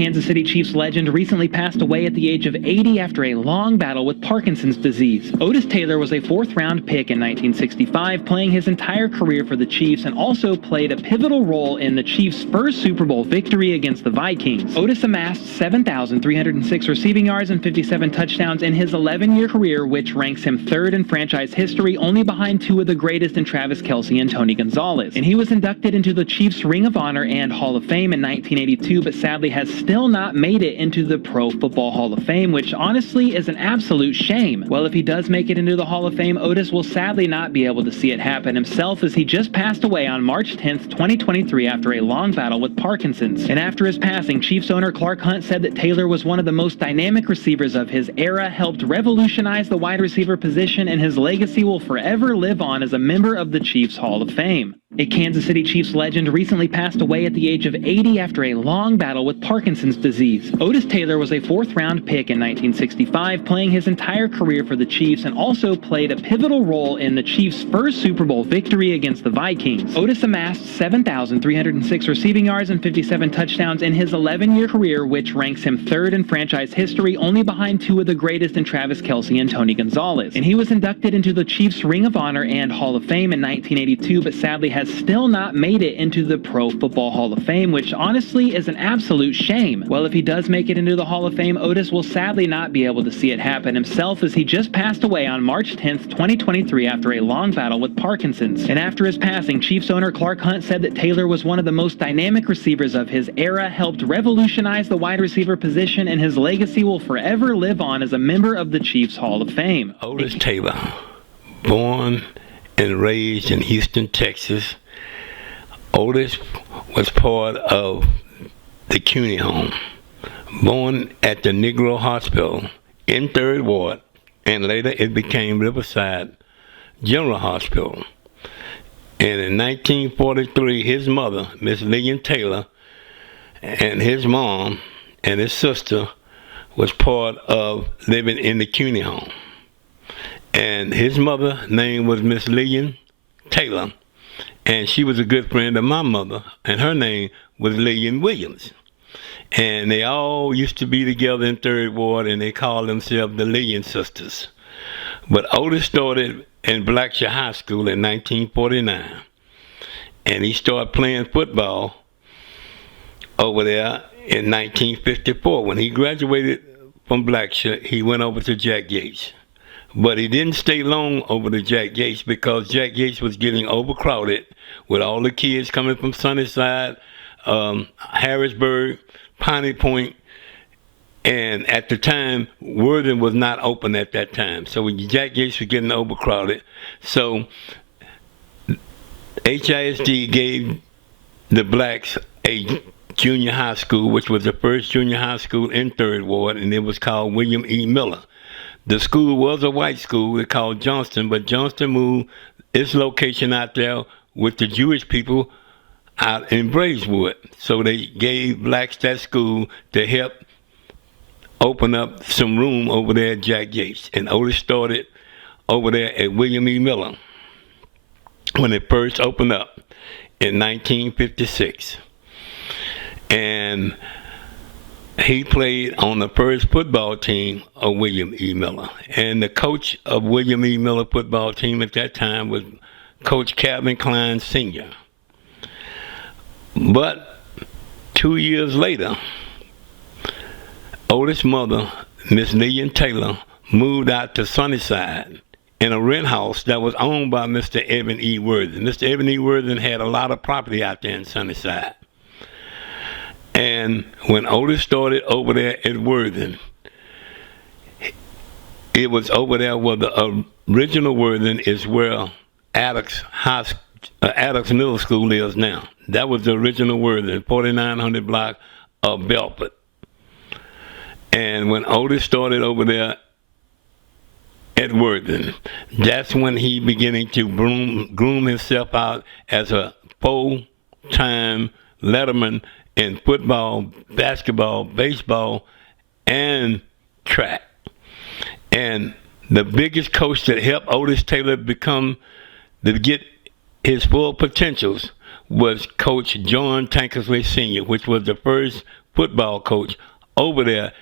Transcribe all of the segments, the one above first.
Kansas City Chiefs legend recently passed away at the age of 80 after a long battle with Parkinson's disease. Otis Taylor was a fourth-round pick in 1965, playing his entire career for the Chiefs and also played a pivotal role in the Chiefs' first Super Bowl victory against the Vikings. Otis amassed 7,306 receiving yards and 57 touchdowns in his 11-year career, which ranks him third in franchise history, only behind two of the greatest in Travis Kelce and Tony Gonzalez. And he was inducted into the Chiefs' Ring of Honor and Hall of Fame in 1982, but sadly has still not made it into the Pro Football Hall of Fame, which honestly is an absolute shame. Well, if he does make it into the Hall of Fame, Otis will sadly not be able to see it happen himself, as he just passed away on March 10th, 2023 after a long battle with Parkinson's. And after his passing, Chiefs owner Clark Hunt said that Taylor was one of the most dynamic receivers of his era, helped revolutionize the wide receiver position, and his legacy will forever live on as a member of the Chiefs Hall of Fame. A Kansas City Chiefs legend recently passed away at the age of 80 after a long battle with Parkinson's disease. Otis Taylor was a fourth-round pick in 1965, playing his entire career for the Chiefs and also played a pivotal role in the Chiefs' first Super Bowl victory against the Vikings. Otis amassed 7,306 receiving yards and 57 touchdowns in his 11-year career, which ranks him third in franchise history, only behind two of the greatest in Travis Kelce and Tony Gonzalez. And he was inducted into the Chiefs' Ring of Honor and Hall of Fame in 1982, but sadly has still not made it into the Pro Football Hall of Fame, which honestly is an absolute shame. Well, if he does make it into the Hall of Fame, Otis will sadly not be able to see it happen himself, as he just passed away on March 10th, 2023 after a long battle with Parkinson's. And after his passing, Chiefs owner Clark Hunt said that Taylor was one of the most dynamic receivers of his era, helped revolutionize the wide receiver position, and his legacy will forever live on as a member of the Chiefs Hall of Fame. Otis Taylor, born and raised in Houston, Texas. Otis was part of the CUNY home, born at the Negro Hospital in 3rd Ward, and later it became Riverside General Hospital. And in 1943, his mother, Miss Lillian Taylor, and his mom and his sister was part of living in the CUNY home. And his mother's name was Miss Lillian Taylor, and she was a good friend of my mother, and her name was Lillian Williams. And they all used to be together in 3rd Ward, and they called themselves the Lillian Sisters. But Otis started in Blackshear High School in 1949, and he started playing football over there in 1954. When he graduated from Blackshear, he went over to Jack Yates. But he didn't stay long over to Jack Yates, because Jack Yates was getting overcrowded with all the kids coming from Sunnyside, Harrisburg, Piney Point, and at the time, Worthing was not open at that time. So Jack Yates was getting overcrowded. So HISD gave the blacks a junior high school, which was the first junior high school in 3rd Ward, and it was called William E. Miller. The school was a white school, they called Johnston, but Johnston moved its location out there with the Jewish people out in Braeswood. So they gave blacks that school to help open up some room over there at Jack Yates. And Otis started over there at William E. Miller when it first opened up in 1956. And he played on the first football team of William E. Miller. And the coach of William E. Miller football team at that time was Coach Calvin Klein Sr. But 2 years later, Otis' mother, Miss Lillian Taylor, moved out to Sunnyside in a rent house that was owned by Mr. Evan E. Worthing. Mr. Evan E. Worthing had a lot of property out there in Sunnyside. And when Otis started over there at Worthing, it was over there where the original Worthing is where Adams Middle School is now. That was the original Worthing, 4900 block of Belford. And when Otis started over there at Worthing, that's when he beginning to groom himself out as a full-time letterman in football, basketball, baseball, and track. And the biggest coach that helped Otis Taylor become to get his full potentials was Coach John Tankersley Sr., which was the first football coach over there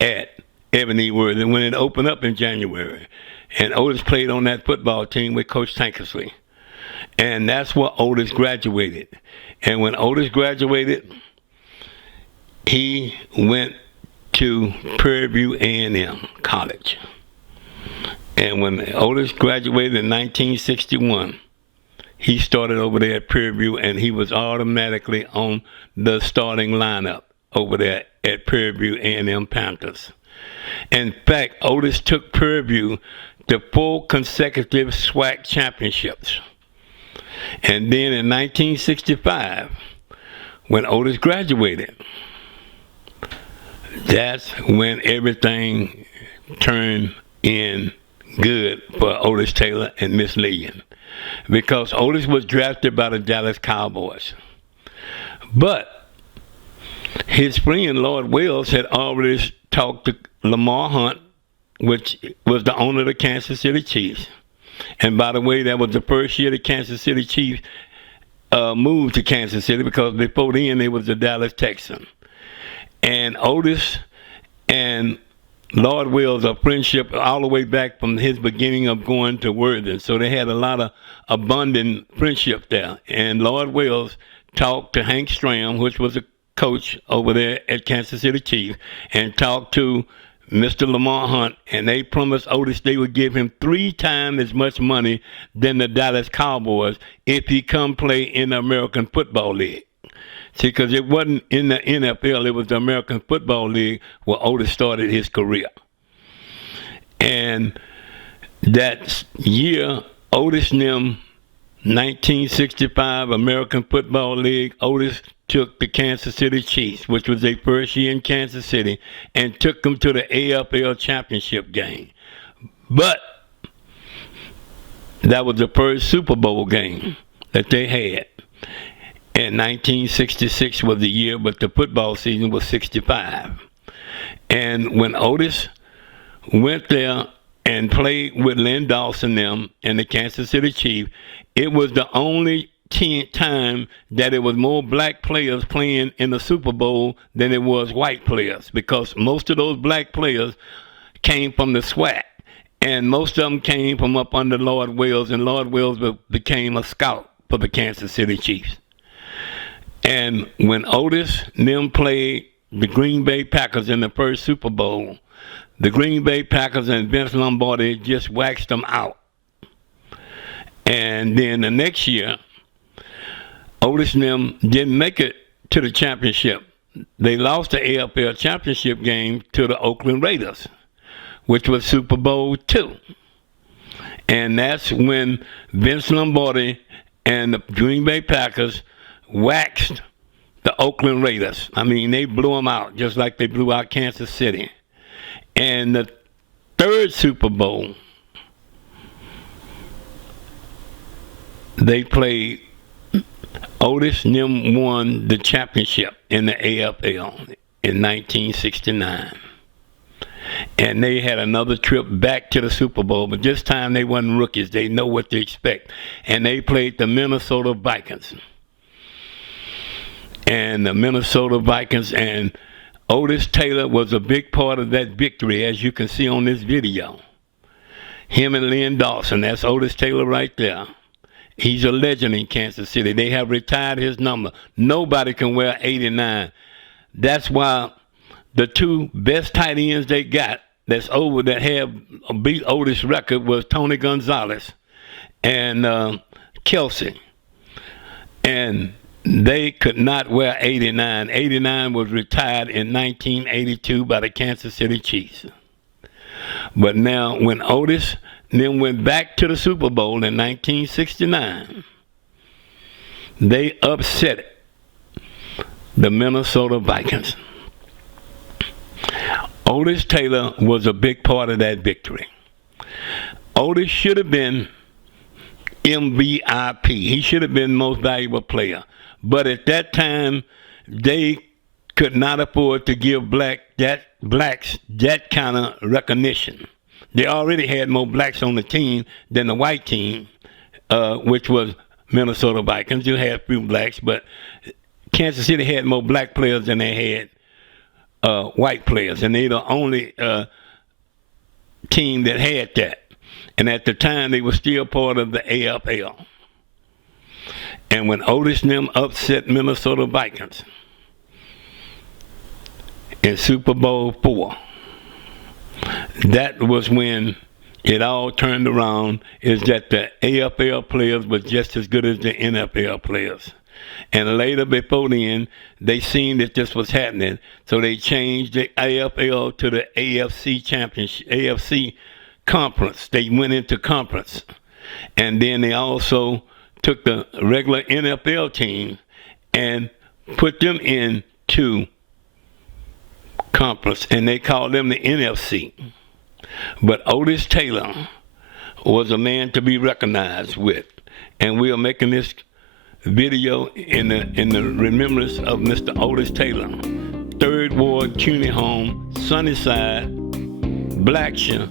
at Ebony Worthy when it opened up in January. And Otis played on that football team with Coach Tankersley. And that's where Otis graduated. And when Otis graduated, he went to Prairie View A&M College. And when Otis graduated in 1961, he started over there at Prairie View, and he was automatically on the starting lineup over there at Prairie View A&M Panthers. In fact, Otis took Prairie View to 4 consecutive SWAC championships. And then in 1965, when Otis graduated, that's when everything turned in good for Otis Taylor and Miss Lillian, because Otis was drafted by the Dallas Cowboys. But his friend Lloyd Wells had already talked to Lamar Hunt, which was the owner of the Kansas City Chiefs. And by the way, that was the first year the Kansas City Chiefs moved to Kansas City, because before then they was the Dallas Texans. And Otis and Lloyd Wells, a friendship all the way back from his beginning of going to Worthing. So they had a lot of abundant friendship there. And Lloyd Wells talked to Hank Stram, which was a coach over there at Kansas City Chiefs, and talked to Mr. Lamar Hunt, and they promised Otis they would give him 3 times as much money than the Dallas Cowboys if he come play in the American Football League. See, because it wasn't in the NFL, it was the American Football League where Otis started his career. And that year, Otis and them, 1965 American Football League, Otis took the Kansas City Chiefs, which was their first year in Kansas City, and took them to the AFL championship game. But that was the first Super Bowl game that they had. And 1966 was the year, but the football season was 65. And when Otis went there and played with Len Dawson them and the Kansas City Chiefs, it was the only time that it was more black players playing in the Super Bowl than it was white players, because most of those black players came from the SWAC, and most of them came from up under Lloyd Wells, and Lloyd Wells became a scout for the Kansas City Chiefs. And when Otis and them played the Green Bay Packers in the first Super Bowl, the Green Bay Packers and Vince Lombardi just waxed them out. And then the next year, Otis and them didn't make it to the championship. They lost the AFL championship game to the Oakland Raiders, which was Super Bowl II. And that's when Vince Lombardi and the Green Bay Packers waxed the Oakland Raiders. I mean, they blew them out just like they blew out Kansas City. And the third Super Bowl, they played, Otis and them won the championship in the AFL in 1969. And they had another trip back to the Super Bowl, but this time they wasn't rookies. They know what to expect. And they played the Minnesota Vikings. And the Minnesota Vikings, and Otis Taylor was a big part of that victory, as you can see on this video. Him and Len Dawson, that's Otis Taylor right there. He's a legend in Kansas City. They have retired his number. Nobody can wear 89. That's why the 2 best tight ends they got that's over that have beat Otis' record was Tony Gonzalez and Kelsey. And they could not wear 89. 89 was retired in 1982 by the Kansas City Chiefs. But now when Otis then went back to the Super Bowl in 1969, they upset the Minnesota Vikings. Otis Taylor was a big part of that victory. Otis should have been MVP. He should have been most valuable player. But at that time, they could not afford to give blacks that kind of recognition. They already had more blacks on the team than the white team, which was Minnesota Vikings. You had a few blacks, but Kansas City had more black players than they had white players, and they're the only team that had that. And at the time, they were still part of the AFL. And when Otis and them upset Minnesota Vikings in Super Bowl IV, that was when it all turned around, is that the AFL players were just as good as the NFL players. And later, before then, they seen that this was happening, so they changed the AFL to the AFC Championship, AFC Conference. They went into conference. And then they also took the regular NFL team and put them into conference, and they called them the NFC. But Otis Taylor was a man to be recognized with, and we are making this video in the remembrance of Mr. Otis Taylor. 3rd Ward, Cuney Home, Sunnyside, Blackshear,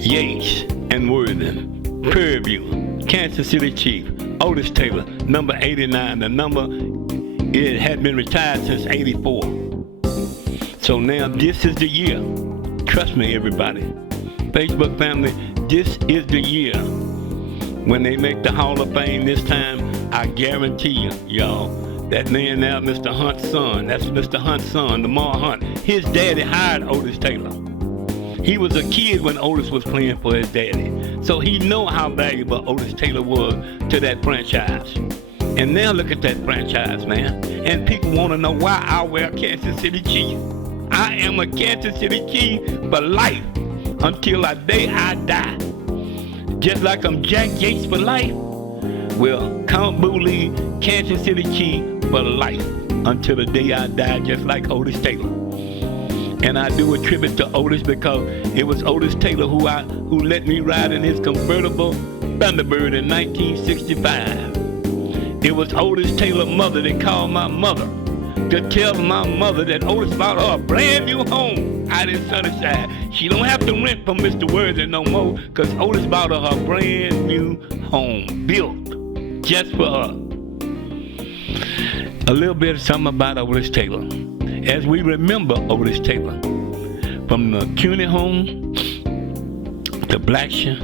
Yates, and Worthing. Prairie View, Kansas City Chief, Otis Taylor, number 89. The number, it had been retired since 84. So now this is the year. Trust me, everybody. Facebook family, this is the year. When they make the Hall of Fame this time, I guarantee you, y'all, that man now, Mr. Hunt's son, that's Mr. Hunt's son, Lamar Hunt, his daddy hired Otis Taylor. He was a kid when Otis was playing for his daddy. So he know how valuable Otis Taylor was to that franchise. And now look at that franchise, man. And people want to know why I wear Kansas City Chief. I am a Kansas City Chief for life. Until the day I die. Just like I'm Jack Yates for life. Well, Count Booley, Kansas City Chief for life. Until the day I die, just like Otis Taylor. And I do a tribute to Otis because it was Otis Taylor who let me ride in his convertible Thunderbird in 1965. It was Otis Taylor's mother that called my mother to tell my mother that Otis bought her a brand new home out in Sunnyside. She don't have to rent from Mr. Worthing no more because Otis bought her a brand new home built just for her. A little bit of something about Otis Taylor. As we remember Otis Taylor, from the Cuney Home to Blackshear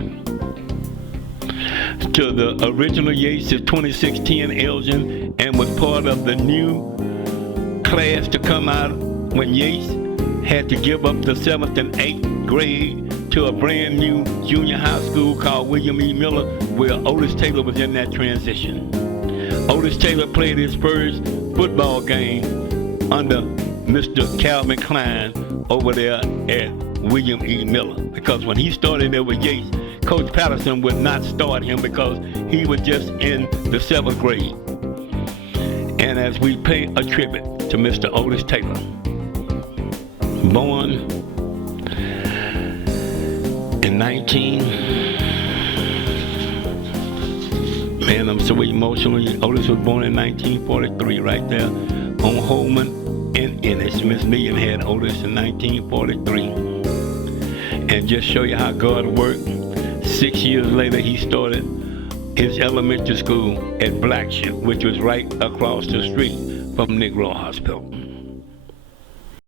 to the original Yates of 2610 Elgin, and was part of the new class to come out when Yates had to give up the 7th and 8th grade to a brand new junior high school called William E. Miller, where Otis Taylor was in that transition. Otis Taylor played his first football game under Mr. Calvin Klein over there at William E. Miller. Because when he started there with Yates, Coach Patterson would not start him because he was just in the 7th grade. And as we pay a tribute to Mr. Otis Taylor, born in man, I'm so emotional. Otis was born in 1943 right there on Holman and Ennis. Miss Million had Otis in 1943. And just show you how God worked, 6 years later he started his elementary school at Blackshear, which was right across the street from Negro Hospital.